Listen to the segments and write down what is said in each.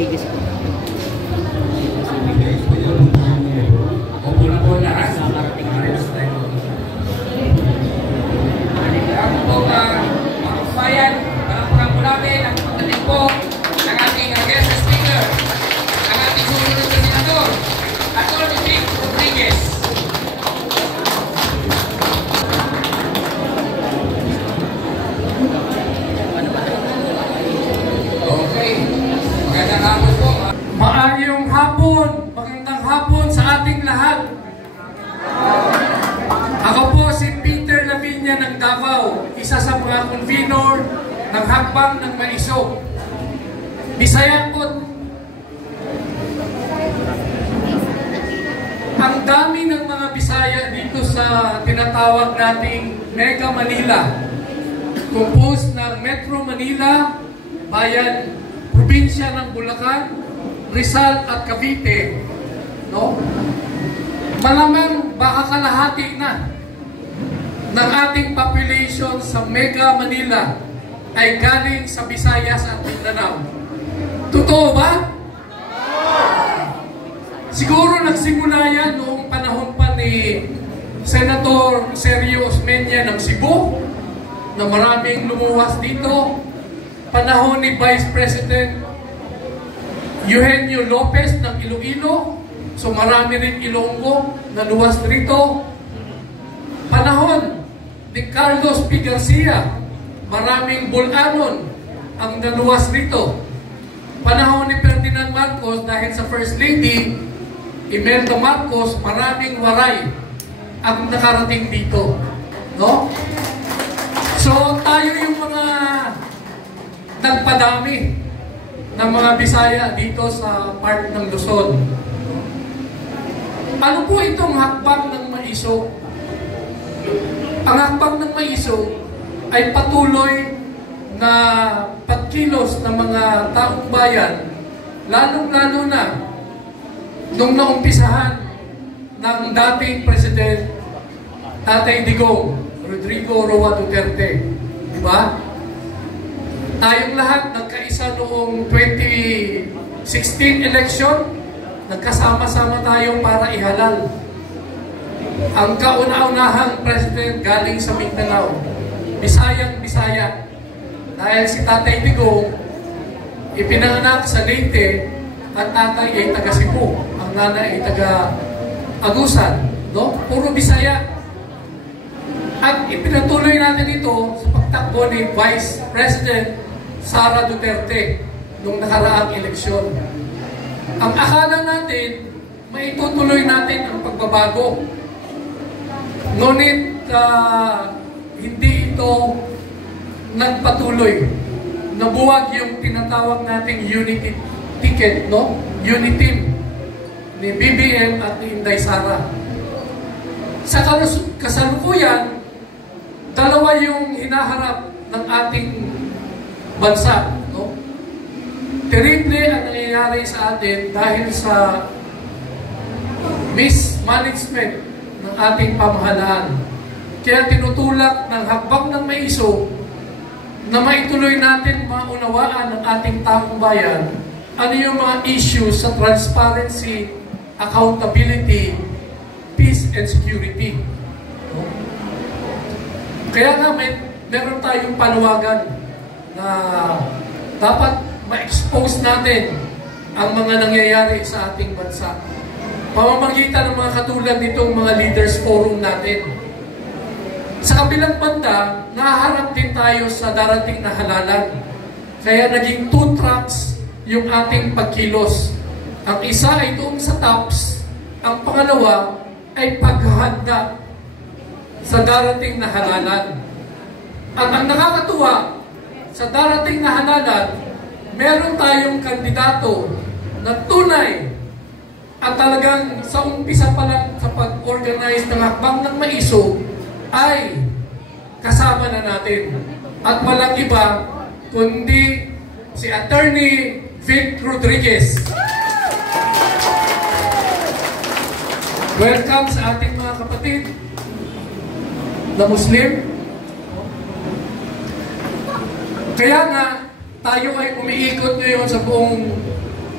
Rodriguez po. Opo na po lahat. Kakarating na rin. Ako po mga kabayan, palakpakan po namin ang pagdating po ng ating guest speaker, ang ating susunod na senador, Atty. Vic Rodriguez. Okay, magandang hapon po. Maayong hapon, magandang hapon sa ating lahat. Ako po si Peter Lavinia ng Davao, isa sa mga convenor ng Hakbang ng Maisog. Bisaya po. Ang dami ng mga Bisaya dito sa tinatawag nating Mega Manila, composed ng Metro Manila, bayan, probinsya ng Bulacan, Rizal at Cavite. No? Malamang baka kalahati na ng ating population sa Mega Manila ay galing sa Visayas at Mindanao. Totoo ba? Siguro nagsimula yan noong panahon pa ni Senator Sergio Osmeña ng Cebu, na maraming lumuwas dito. Panahon ni Vice President Eugenio Lopez ng Iloilo, so marami rin Ilonggo na luwas rito. Panahon ni Carlos P. Garcia, maraming Bulanon ang naluwas rito. Panahon ni Ferdinand Marcos, dahil sa First Lady Imelda Marcos, maraming Waray ang nakarating dito. No? So tayo yung mga nagpadami ng mga Bisaya dito sa part ng Luzon. Ano po itong Hakbang ng Maisog? Ang Hakbang ng Maisog ay patuloy na pagkilos ng mga taong bayan, lalong-lalo na nung naumpisahan ng dating President Tatay Digong, Rodrigo Roa Duterte. Diba? Tayong lahat nagkaisa noong 2016 election, nagkasama-sama tayo para ihalal ang kauna-unahang president galing sa Mindanao, Bisayang Bisaya. Dahil si Tatay Digong ipinanganak sa Leyte at tatay ay taga Cebu, ang nanay ay taga Agusan, no? Puro Bisaya. At ipinatuloy natin ito sa pagtakbo ni Vice President Sara Duterte nung nakaraang eleksyon. Ang akala natin, maitutuloy natin ang pagbabago. Ngunit hindi ito nagpatuloy. Nabuwag yung tinatawag nating unity ticket, no? Uniteam ni BBM at ni Inday Sara. Sa kasalukuyan, dalawa yung hinaharap ng ating bansa, no? Terrible ang nangyayari sa atin dahil sa mismanagement ng ating pamahalaan. Kaya tinutulak ng Hakbang ng Maisog na maituloy natin maunawaan ng ating taong bayan ano yung mga issues sa transparency, accountability, peace and security. No? Kaya nga meron tayong panawagan na dapat ma-expose natin ang mga nangyayari sa ating bansa. Pamamagitan ng mga katulad nitong mga leaders forum natin. Sa kabilang banda, naharap din tayo sa darating na halalan. Kaya naging 2 tracks yung ating pagkilos. Ang isa ay doon sa TAPS, ang pangalawa ay paghahanda sa darating na halalan. At ang nakakatuwa, sa darating na halalan, meron tayong kandidato na tunay at talagang sa umpisa pa lang sa pag-organize ng Hakbang ng Maisog ay kasama na natin. At walang iba kundi si Atty. Vic Rodriguez. Welcome sa ating mga kapatid na Muslim. Kaya nga, tayo ay umiikot ngayon sa buong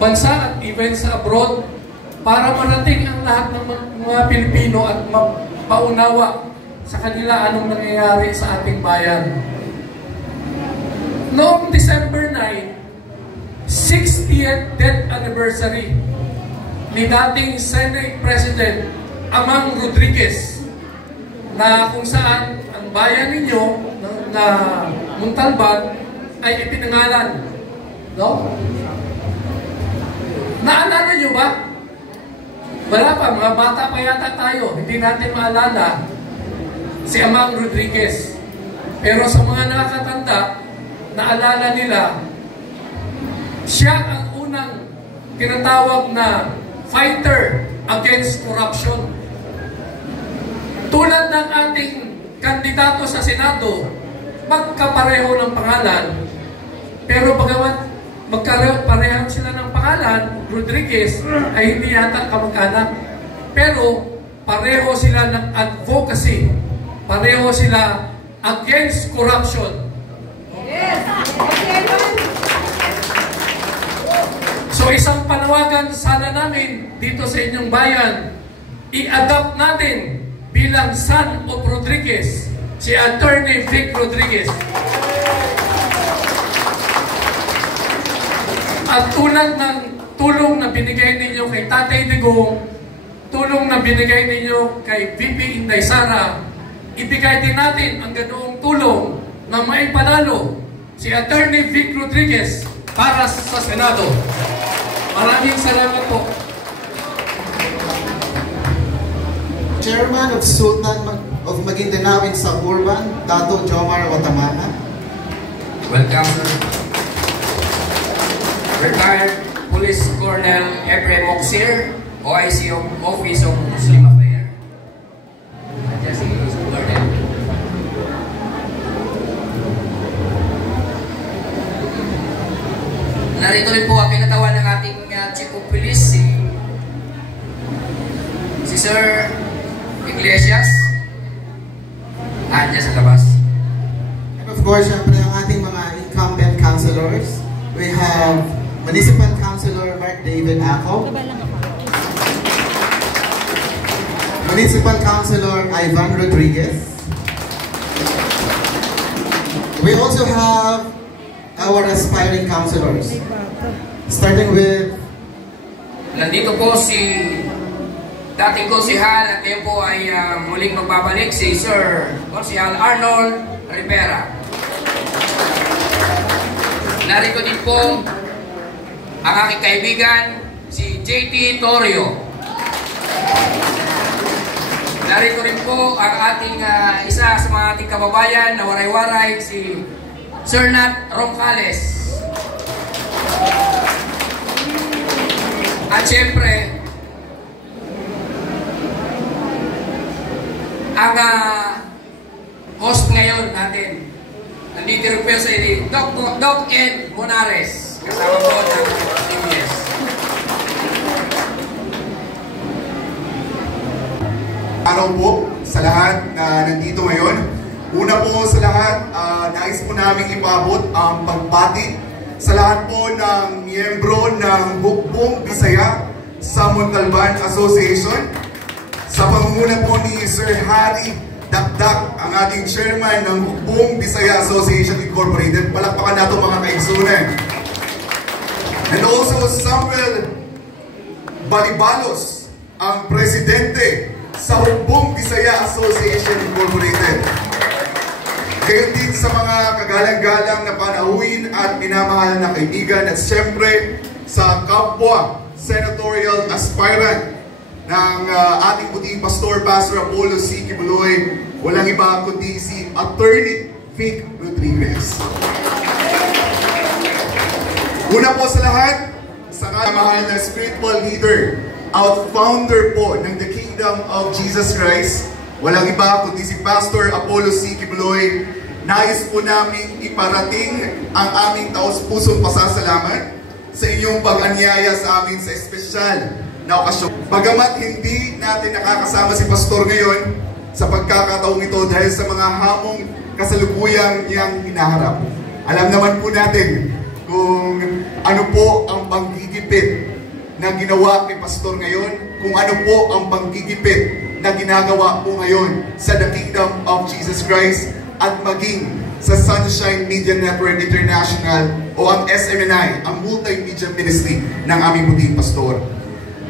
bansa at even sa abroad para marating ang lahat ng mga Pilipino at mapaunawa sa kanila anong nangyayari sa ating bayan. Noong December 9, 60th death anniversary ni dating Senate President Amang Rodriguez, na kung saan ang bayan ninyo na Montalban ay ipinangalan. No? Naalala nyo ba? Wala pa, mga bata pa yata tayo. Hindi natin maalala si Amang Rodriguez. Pero sa mga nakakatanda, naalala nila, siya ang unang tinatawag na fighter against corruption. Tulad ng ating kandidato sa Senado, magkapareho ng pangalan, pero bagamat magkapareho sila ng pangalan, Rodriguez, ay hindi yata kamag-anak. Pero pareho sila ng advocacy. Pareho sila against corruption. Yes! So isang panawagan sana namin dito sa inyong bayan, i-adapt natin bilang son of Rodriguez, si Attorney Vic Rodriguez. At tulad ng tulong na binigay ninyo kay Tatay Digong, tulong na binigay ninyo kay VP Inday Sara, ibigay din natin ang ganoong tulong na maipanalo si Attorney Vic Rodriguez para sa Senado. Maraming salamat po. Chairman of Sultan of Maguindanao in Suburban, Dato Jomar Watamana. Welcome, Retired Police Colonel Efrem Moksir, OIC of Office of Muslim Affairs. Narito rin po ang kinatawan ng ating Chief of Police, si Sir Iglesias. Andiyan sa labas. And of course, syempre ang ating mga incumbent councilors. We have Municipal Councilor Mark David Ako, Municipal Councilor Ivan Rodriguez. We also have our aspiring councilors, starting with... Nandito po si dating konsihal at ngayon po ay muling magbabalik si Sir Konsihal Arnold Rivera. Narito din po ang aking kaibigan, si JT Torrio. Narito rin po ang ating isa sa mga ating kababayan na waray-waray, si Sir Nat Roncales. At syempre, ang host ngayon natin, nandito rin po si Doc Ed Monares, kasama po ng CBS. Araw po sa lahat na nandito ngayon. Una po sa lahat, nais po namin ipabot ang pagbati sa lahat po ng miyembro ng Hukbong Bisaya sa Montalban Association. Sa pangunguna po ni Sir Harry Dakdak, ang ating chairman ng Hukbong Bisaya Association Incorporated. Palakpakan nato mga kaigsunan. And also Samuel Balibalos, ang presidente sa Hukbong Bisaya Association Incorporated. Gayon din sa mga kagalang-galang na panauhin at minamahal na kaibigan at siyempre sa kapwa senatorial aspirant ng ating puting pastor, Pastor Apollo C. Kibuloy, walang iba kundi si Attorney Vic Rodriguez. Una po sa lahat, sa mahal na spiritual leader, out-founder po ng The Kingdom of Jesus Christ, walang iba kundi si Pastor Apollo C. Kibuloy. Nais po namin iparating ang aming taos-pusong pasasalamat sa inyong pag-anyaya sa amin sa espesyal na okasyon. Bagamat hindi natin nakakasama si Pastor ngayon sa pagkakataong ito dahil sa mga hamong kasalukuyang niyang hinaharap. Alam naman po natin kung ano po ang panggigipit na ginawa kay Pastor ngayon, kung ano po ang panggigipit na ginagawa po ngayon sa The Kingdom of Jesus Christ at maging sa Sunshine Media Network International o ang SMNI, ang multimedia ministry ng aming buting pastor.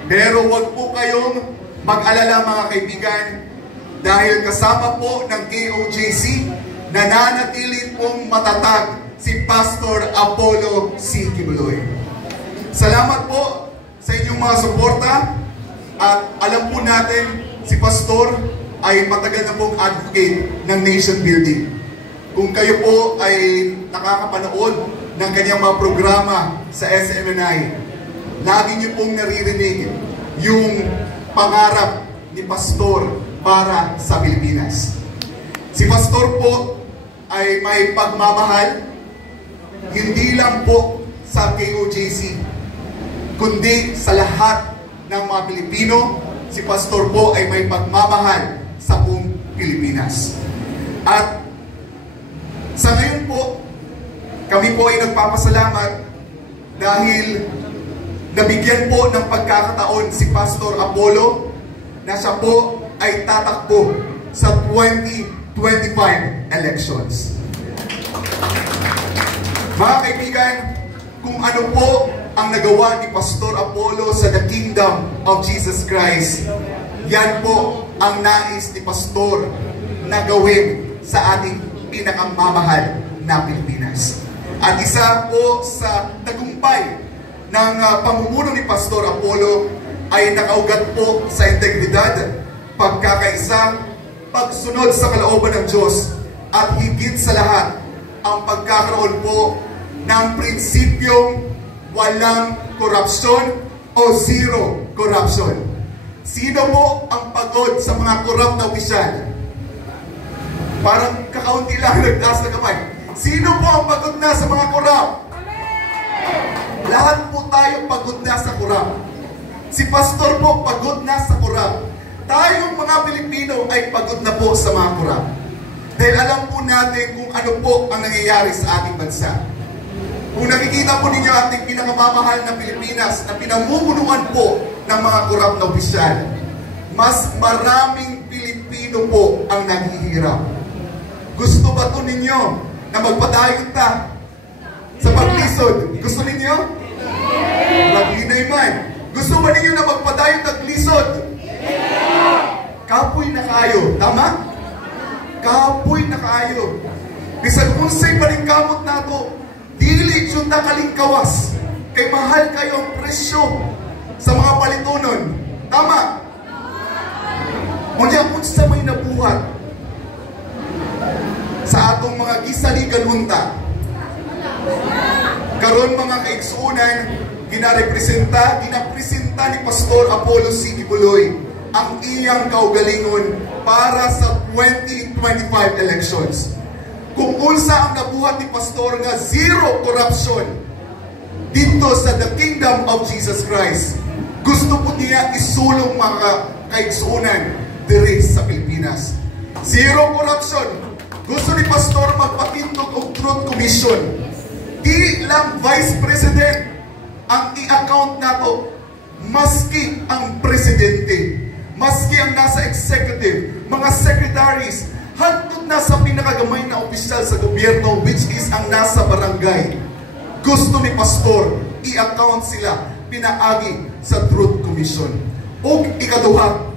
Pero wag po kayong mag-alala mga kaibigan, dahil kasama po ng KOJC, nananatili pong matatag si Pastor Apollo C. Kibuloy. Salamat po sa inyong mga suporta at alam po natin si Pastor ay matagal na pong advocate ng nation building. Kung kayo po ay nakakapanood ng kanyang mga programa sa SMNI, lagi niyo pong naririnig yung pangarap ni Pastor para sa Pilipinas. Si Pastor po ay may pagmamahal, hindi lang po sa KOJC, kundi sa lahat ng mga Pilipino. Si Pastor po ay may pagmamahal sa buong Pilipinas. At sa ngayon po, kami po ay nagpapasalamat dahil nabigyan po ng pagkakataon si Pastor Apollo na siya po ay tatakbo sa 2025 elections. Mga kaibigan, kung ano po ang nagawa ni Pastor Apollo sa The Kingdom of Jesus Christ, yan po ang nais ni Pastor na gawin sa ating pinakamamahal na Pilipinas. At isa po sa tagumpay ng pamumuno ni Pastor Apollo ay nakaugat po sa integridad, pagkakaisa, pagsunod sa kalooban ng Diyos, at higit sa lahat, ang pagkakaroon po ng prinsipyong walang korupsyon o zero corruption. Sino po ang pagod sa mga korap na opisyal? Parang kakaunti lang nagtaas na kamay. Sino po ang pagod na sa mga korap? Lahat po tayo pagod na sa korap. Si Pastor po pagod na sa korap. Tayong mga Pilipino ay pagod na po sa mga korap. Dahil alam po natin kung ano po ang nangyayari sa ating bansa. Kung nakikita po ninyo ating pinakamamahal na Pilipinas na pinamumunuan po ng mga korap na opisyal, mas maraming Pilipino po ang naghihirap. Gusto ba ito ninyo na magpadayon ta sa paglisod? Gusto ninyo? Raginay man. Gusto ba ninyo na magpadayon taglisod? Kapoy na kayo. Tama? Kapoy na kayo. Bisag unsay palingkamot na ito, dili yun na kalingkawas. Kay mahal kayo ang presyo sa mga palitunon. Tama? Ngunit kung sa may nabuhat sa atong mga gisaligan unta, karon mga kaigsuunan, ginapresenta ni Pastor Apollo C. Kibuloy ang iyang kaugalingon para sa 2025 elections. Kung unsa ang nabuhat ni Pastor nga zero corruption dito sa The Kingdom of Jesus Christ, gusto po niya isulong mga kaigsuunan diri sa Pilipinas. Zero corruption. Gusto ni Pastor magpatindog og Truth Commission. Di lang Vice President ang i-account nato, maski ang Presidente, maski ang nasa executive, mga secretaries, hangtod na sa pinakagamay na opisyal sa gobyerno, which is ang nasa barangay. Gusto ni Pastor i-account sila, pinaagi sa Truth Commission. O ikaduha,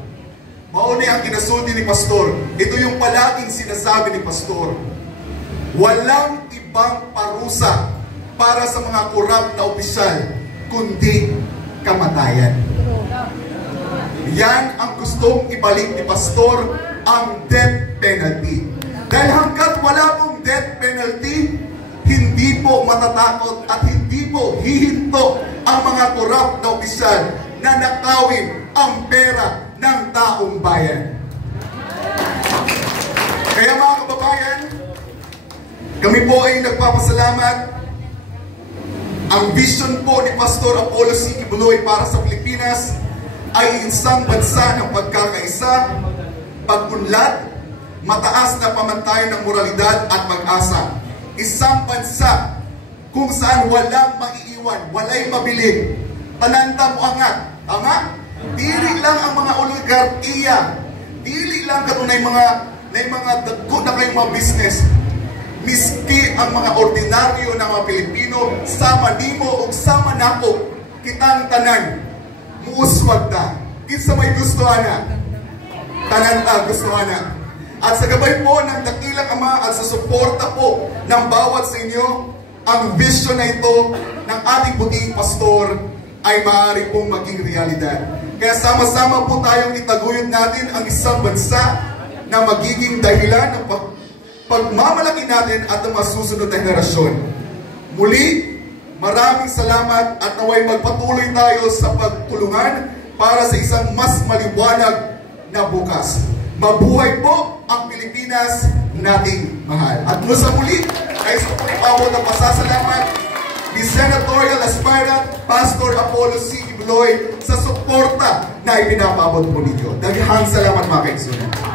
mauna ang kinasulti ni Pastor. Ito yung palaging sinasabi ni Pastor. Walang ibang parusa para sa mga korap na opisyal, kundi kamatayan. Yan ang gustong ibalik ni Pastor, ang death penalty. Dahil hanggat wala pong death penalty, hindi po matatakot at hindi po hihinto ang mga korap na opisyal na nakawin ang pera ng taong bayan. Kaya mga kababayan, kami po ay nagpapasalamat. Ang vision po ni Pastor Apollo C. Kibuloy para sa Pilipinas ay isang bansa ng pagkakaisa, pag-unlad, mataas na pamantayan ng moralidad at pag-asa. Isang bansa kung saan walang maiiwan, walay mabilin. Tananta mo angat. Tama? Dili lang ang mga oligarkiya. Dili lang katunay mga dagko na kayong mga business. Miski ang mga ordinaryo ng mga Pilipino, sama nimo o sama nako, kitang tanan, muuswag ta. Kinsa may gusto ana. Tanan ta gusto ana. At sa gabay po ng dakilang Ama at sa suporta po ng bawat sa inyo, ang vision na ito ng ating puting pastor ay maaari pong maging realidad. Kaya sama-sama po tayong itaguyod natin ang isang bansa na magiging dahilan ng pagmamalaki natin at ang masusunod na henerasyon. Muli, maraming salamat at naway magpatuloy tayo sa pagtulungan para sa isang mas maliwanag na bukas. Mabuhay po ang Pilipinas nating mahal. At mula sa muli, ay sa pagpapabot ng pasasalamat ni Senatorial Aspirant Pastor Apollo C. Ibloy sa suporta na ipinapabot po ninyo. Daghang salamat mga kaigsunan.